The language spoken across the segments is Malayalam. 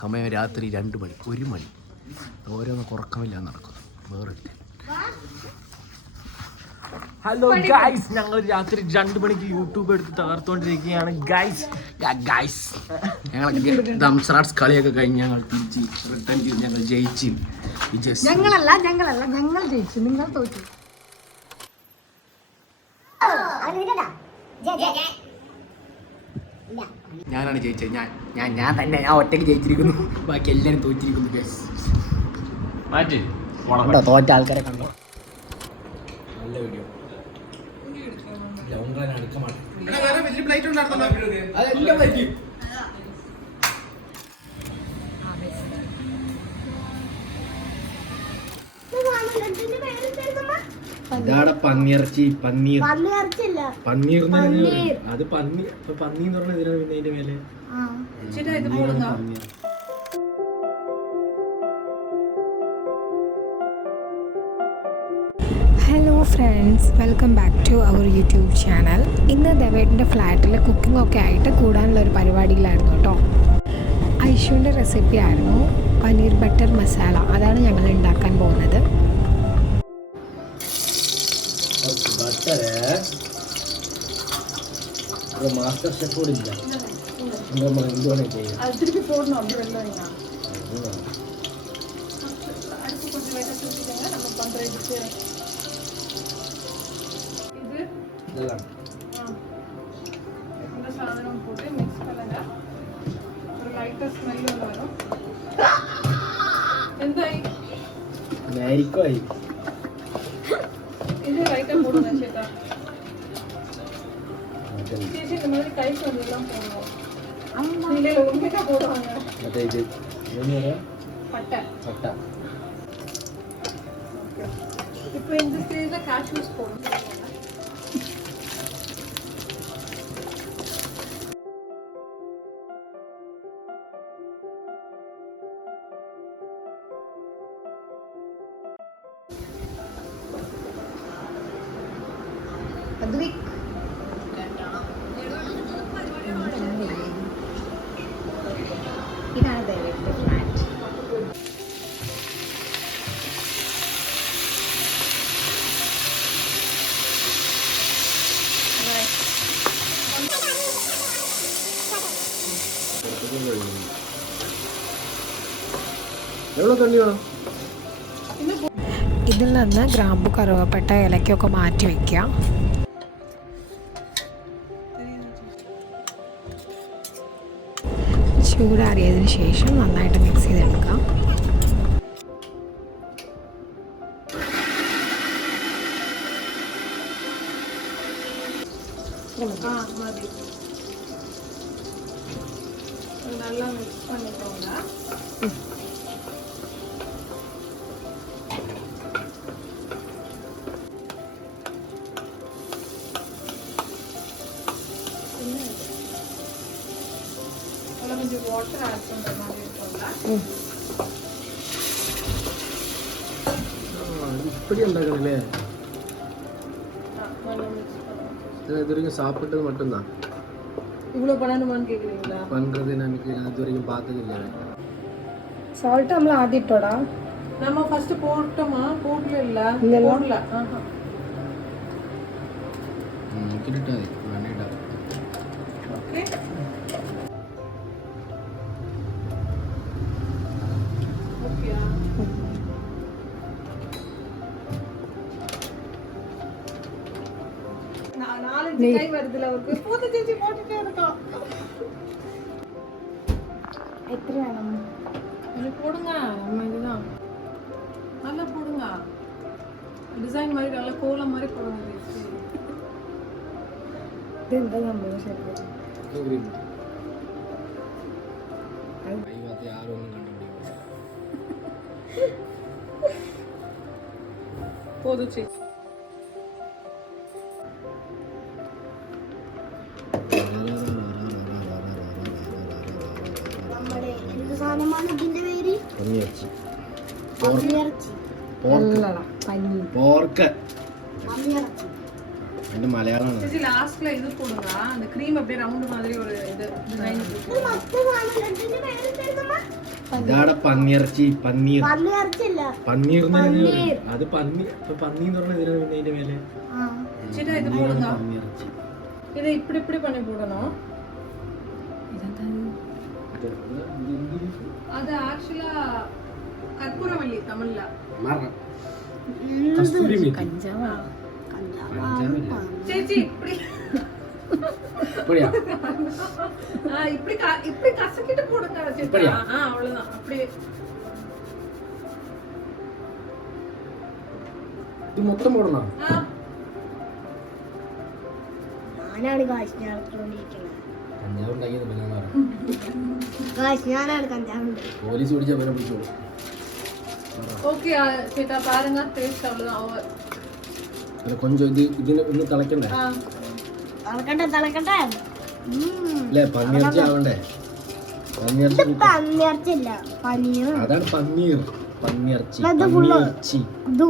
സമയം രാത്രി 2 മണി 1 മണി. ഓരോന്ന് കുറക്കമില്ല നടക്കുന്നു. വേറെ ഹലോ ഗൈസ്, ഞങ്ങൾ രാത്രി 2 മണിക്ക് യൂട്യൂബ് എടുത്ത് തകർത്തുകൊണ്ടിരിക്കുകയാണ് ഗൈസ്. ഞങ്ങൾ ദംസറാട്സ് കളിയൊക്കെ കഴിഞ്ഞ് ഞങ്ങൾ തിരിച്ച് റിട്ടേൺ ചെയ്ത് ഞങ്ങൾ ജയിച്ചു. ഞങ്ങളല്ല ഞങ്ങൾ ജയിച്ചു, നിങ്ങൾ തോറ്റു. ഞാനാണ് ജയിച്ചത്. ഞാൻ തന്നെ ഒറ്റയ്ക്ക് ജയിച്ചിരിക്കുന്നു. ബാക്കി എല്ലാവരും തോറ്റിരിക്കുന്നു ഗൈസ്. തോറ്റ ആൾക്കാരെ കണ്ടോ? നല്ല വീഡിയോ. ഇതാണ് പന്നിയിറച്ചി. പന്നീർ അത് പന്നി. ഇപ്പൊ പന്നി എന്ന് പറഞ്ഞാൽ ഇതിനാണ് പിന്നെ അതിന്റെ മേലെ hello friends, welcome back to our YouTube channel. ഇന്ന് ദേവേട്ടൻ്റെ ഫ്ലാറ്റിൽ കുക്കിംഗ് ഒക്കെ ആയിട്ട് കൂടാനുള്ള ഒരു പരിപാടിയിലായിരുന്നു കേട്ടോ. ഐഷുവിൻ്റെ റെസിപ്പി ആയിരുന്നു പനീർ ബട്ടർ മസാല. അതാണ് ഞങ്ങൾ ഉണ്ടാക്കാൻ പോകുന്നത്. മാസ്റ്റർ ഷെഫ് കൂടെ ഇല്ല. സാധനം കൂട്ടി മിക്സ് കളഞ്ഞ ഒരു ലൈറ്റ് സ്മെല്ല് വരും. എന്തായി ഇത് ലൈറ്റ് പോടുന്ന ചേട്ടാ. ചേച്ചി இந்த மாதிரி கை கொஞ்சம் போடுவோம். இல்ல உண்மையா போடுவாங்க. மத்த இது என்னது? பட்டை. இப்போ இந்த ஸ்டேஜ்ல காஷ்மீர் போடுங்க. ഇതാണ് ദേവേട്ടൻ്റെ ഫ്ലാറ്റ്. ഇതിൽ നിന്ന് ഗ്രാമ്പു, കറുവപ്പട്ട, ഇലക്കൊക്കെ മാറ്റി വയ്ക്കുക. ചൂടാറിയതിന് ശേഷം നന്നായിട്ട് മിക്സ് ചെയ്തെടുക്കാം. நல்லா மிக்ஸ் பண்ணிக்கோங்க. கொஞ்சம் வாட்டர் ஆட் பண்ற மாதிரி இருக்கும்ல. இப்படி ഉണ്ടാക്കണല്ലേ? இது வரைக்கும் சாப்பிட்டது மட்டும்தான். இவ்வளோ பண்ணணுமான்னு கேட்குறீங்களா? பண்ணுறது எனக்கு இது வரைக்கும் பார்த்ததில்லை. சால்ட் നമ്മൾ ആദ്യം ഇട്ടോടാ. நம்ம ஃபர்ஸ்ட் போட்டோமா? போடல. போடல. കിട്ടാ വേണ്ട. ഓക്കേ. கை வருதுல அவருக்கு. போட்டு ചേച്ചി போட்டுட்டே இருக்கோம். എത്ര വേണം? இது போடுங்க. நம்ம இதுதான் நல்லா போடுங்க. டிசைன் மாதிரி நல்ல கோலம் மாதிரி போடுங்க. ഇത് എന്താ നമ്മൾ ശരിക്കും പോതു ചേച്ചി. മലയാളം ലാസ്റ്റില് ഇത് കൊടുക്ക. அந்த ക്രീം அப்படியே ரவுண்ட் மாதிரி ஒரு இது டிசைன். ഇതാടെ പന്നിയിറച്ചി പന്നീർ പന്നിയിറച്ചില്ല പന്നീർ അത് പന്നി പന്നി എന്ന് പറഞ്ഞ ഇതിനാണ് പിന്നെ അതിന്റെ മേലെ ചേട്ടാ ഇത് പോടുങ്ങ പന്നിയിറച്ചി ഇത് ഇപ്പിടി പണി പോടണോ അത് ആക്ച്വലാ കർപ്പൂരമല്ലി തമിഴില കസ്തൂരി മീറ്റ് ചേച്ചി ഇപ്പിടി இப்படியா இப்படி கசக்கிட்டு போடுங்க இப்படியா அவ்வளவுதான் அப்படியே இது மொத்தம் போடணும் ഞാനാണ് കാശ് നടത്തിക്കൊണ്ടിരിക്കുന്നത് കഞ്ചാവ് ഉണ്ടാക്കിയത് പിന്നെ കാശ് ഞാനാണ് കഞ്ചാവ് പോലീസ് പിടിച്ചാൽ പിന്നെ പിടിച്ചോളൂ ஓகே சேட்டா பாருங்க டேஸ்ட் அவ்வளவுதான் അല്ല കൊഞ്ചം ഇതിന് ഒന്ന് തിളക്കണ്ടേ തിളക്കട്ടെ അല്ലേ പന്നിയിറച്ചി ആവണ്ടേ പന്നിയിറച്ചി പന്നിയിറച്ചില്ല പനീർ അതാണ് പന്നീർ പന്നിയിറച്ചി പന്നിയിറച്ചി ഇത്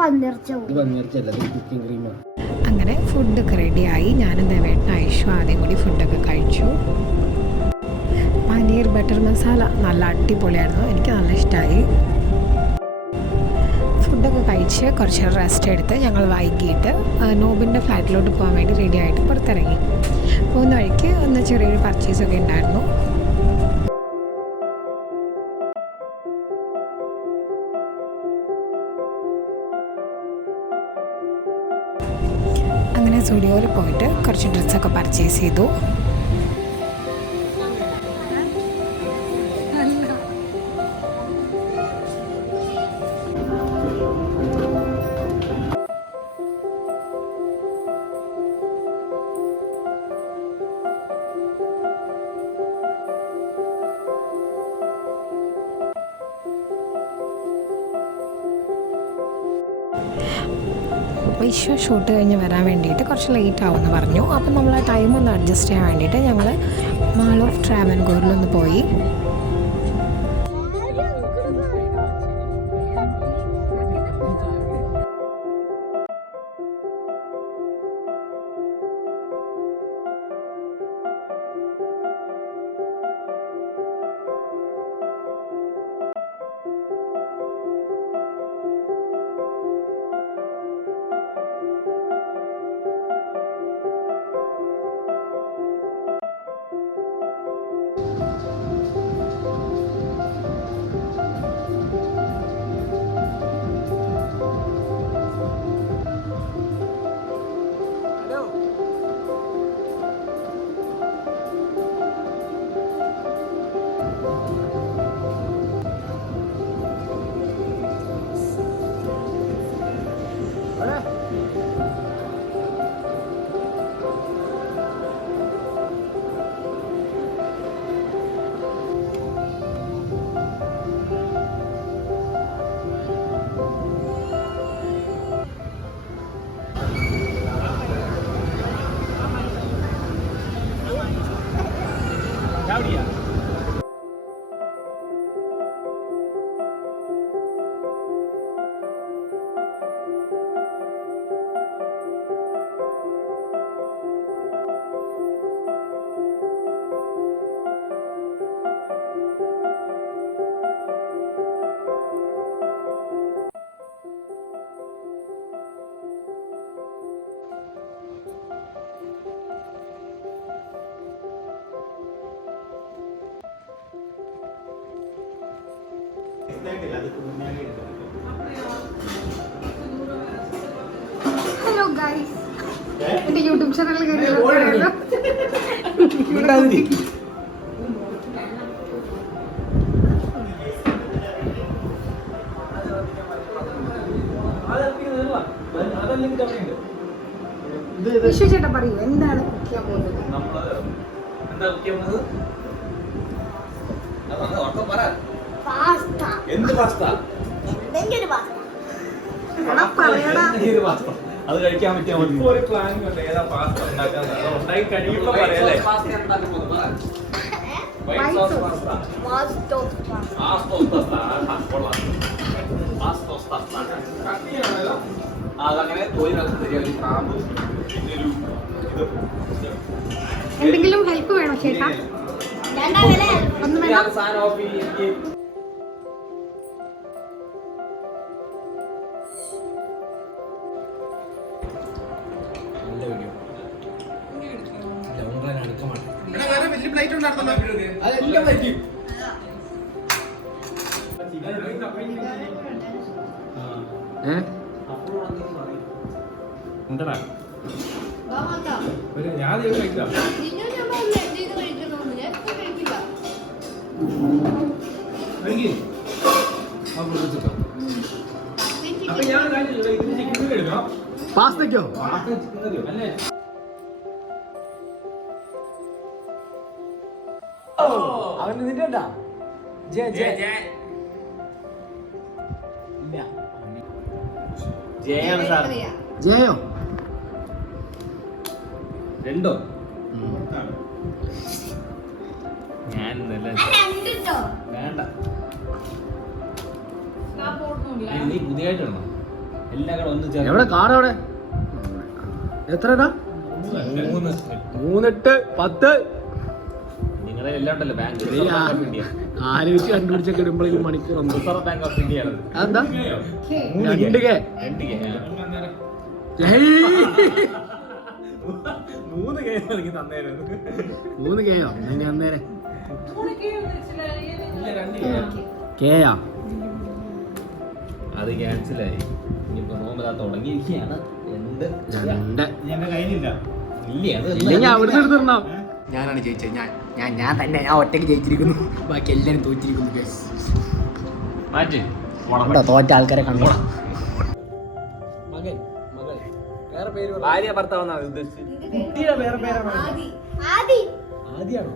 പന്നിയിറച്ചി ഇത് പന്നിയിറച്ചി അല്ല ഇത് കുക്കിംഗ് ക്രീമാണ് അങ്ങനെ ഫുഡൊക്കെ റെഡിയായി ഞാനും ദേവേട്ടനും ഐഷു ആദ്യം കൂടി ഫുഡൊക്കെ കഴിച്ചു പനീർ ബട്ടർ മസാല നല്ല അടിപൊളിയായിരുന്നു എനിക്ക് നല്ല ഇഷ്ടമായി ഫുഡൊക്കെ കഴിച്ച് കുറച്ച് റെസ്റ്റ് എടുത്ത് ഞങ്ങൾ വൈകിട്ട് നോബിൻ്റെ ഫ്ലാറ്റിലോട്ട് പോകാൻ വേണ്ടി റെഡി ആയിട്ട് പുറത്തിറങ്ങി പോകുന്ന വഴിക്ക് ഒന്ന് ചെറിയൊരു പർച്ചേസൊക്കെ ഉണ്ടായിരുന്നു അങ്ങനെ സ്റ്റുഡിയോയിൽ പോയിട്ട് കുറച്ച് ഡ്രസ്സൊക്കെ പർച്ചേസ് ചെയ്തു വിഷു ഷൂട്ട് കഴിഞ്ഞ് വരാൻ വേണ്ടിയിട്ട് കുറച്ച് ലേറ്റ് ആവുമെന്ന് പറഞ്ഞു അപ്പം നമ്മൾ ആ ടൈം ഒന്ന് അഡ്ജസ്റ്റ് ചെയ്യാൻ വേണ്ടിയിട്ട് ഞങ്ങൾ മാൾ ഓഫ് ട്രാവൻകൂറിലൊന്ന് പോയി ഹലോ ഗൈസ് എന്റെ യൂട്യൂബ് ചാനൽ വിഷു ചേട്ടാ പറയൂ എന്താണ് കുക്ക് ചെയ്യാൻ പോകുന്നത് പാസ്ത എന്ത് പാസ്ത എന്തെങ്കിലും പാസ്ത അത് കഴിക്കാൻ പറ്റിയ ഒരു പ്ലാനിങ് ഉണ്ട് ഏതാ പാസ്ത ഉണ്ടാക്കാൻ ഉണ്ടാക്കി കഴിയുമ്പോ പറയല്ലേ അതങ്ങനെ ഒരു ക്രാമ്പ് പിന്നെ എന്തെങ്കിലും ഹെൽപ്പ് വേണോ ചേട്ടാ ഒന്നും വേണ്ട. സാധനം ഓഫ് ചെയ്യും. നല്ല വീഡിയോ അതെല്ലാം പറ്റും. എന്താ ഞാൻ കഴിക്കാം. പാസ്തയ്ക്കോ അല്ലേ? അവൻ നിന്നിട്ടാ ജയാണ് സാർ. ജയോ രണ്ടോ? ഞാൻ വേണ്ട. നീ പുതിയതായിട്ടാണോ എല്ലാം കൂടെ ഒന്ന് എവിടെ കാർഡ്? അവിടെ എത്ര 3 10 നിങ്ങളെ എല്ലാം ഉണ്ടല്ലോ ബാങ്ക് ആലോചിച്ച് കണ്ടുപിടിച്ചൊക്കെ ഇടുമ്പോഴേക്കും മണിക്കൂർ ബാങ്ക് ഓഫ് ഇന്ത്യ ആണ്. അതെന്താ 2K 3Kയോ? അന്നേരം കേയാ അത് ക്യാൻസലായി. ഇനിയിപ്പോ നോമ്പതാ തുടങ്ങിയിരിക്കുകയാണ്. ഞാനാണ് ജയിച്ചത്. ഞാൻ തന്നെ ഞാൻ ഒറ്റയ്ക്ക് ജയിച്ചിരിക്കുന്നു. ബാക്കി എല്ലാരും തോറ്റിരിക്കുന്നു. തോറ്റ ആൾക്കാരെ കണ്ടോ? മകൻ മകൾ വേറെ പേര് ഭാര്യ ഭർത്താവെന്നാണ് ഉദ്ദേശിച്ചത്. കുട്ടിയുടെ വേറെ പേരാണോ? ആദിയാണോ?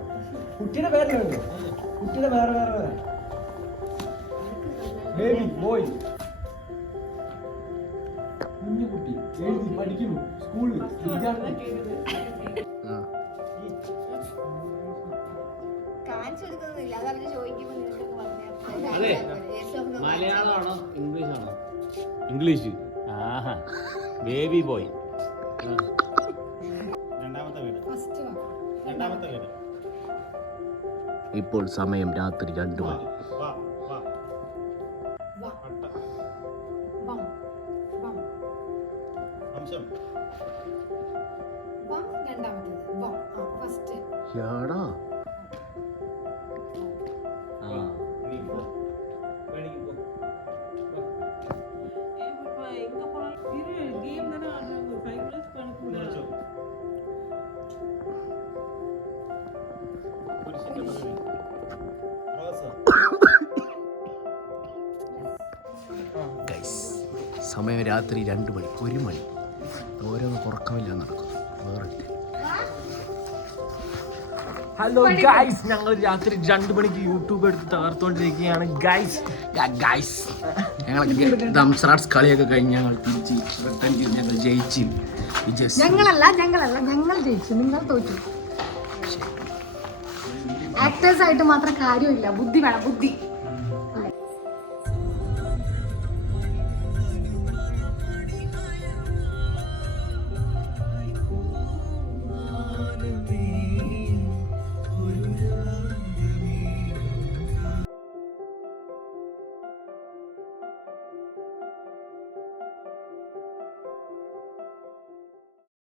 കുട്ടിയുടെ പേരാണോ? കുട്ടിയുടെ വേറെ ബേബി ബോയ് കുഞ്ഞു കുട്ടി എഴുതി പഠിക്കുന്നു സ്കൂളിൽ. അതെ മലയാളമാണോ ഇംഗ്ലീഷാണോ? ഇംഗ്ലീഷ്. ആഹാ ബേബി ബോയ്. ഇപ്പോൾ സമയം രാത്രി 2 മണി. യാടാ സമയം രാത്രി 2 മണി 1 മണി. ഓരോന്ന് കുറക്കമില്ല നടക്കും. ഹലോ ഗൈസ്, ഞങ്ങൾ രാത്രി 2 മണിക്ക് യൂട്യൂബ് എടുത്ത് തകർത്തോണ്ടിരിക്കുകയാണ് ഗൈസ്. ഞങ്ങൾ ദംസറാട്സ് കളിയൊക്കെ കഴിഞ്ഞ് ഞങ്ങൾ തിരിച്ച് ഞങ്ങൾ ജയിച്ചു. ഞങ്ങളല്ല ഞങ്ങൾ ജയിച്ചു, നിങ്ങൾ തോറ്റു. ആക്ടേഴ്സ് ആയിട്ട് മാത്രം കാര്യമില്ല, ബുദ്ധി വേണം, ബുദ്ധി.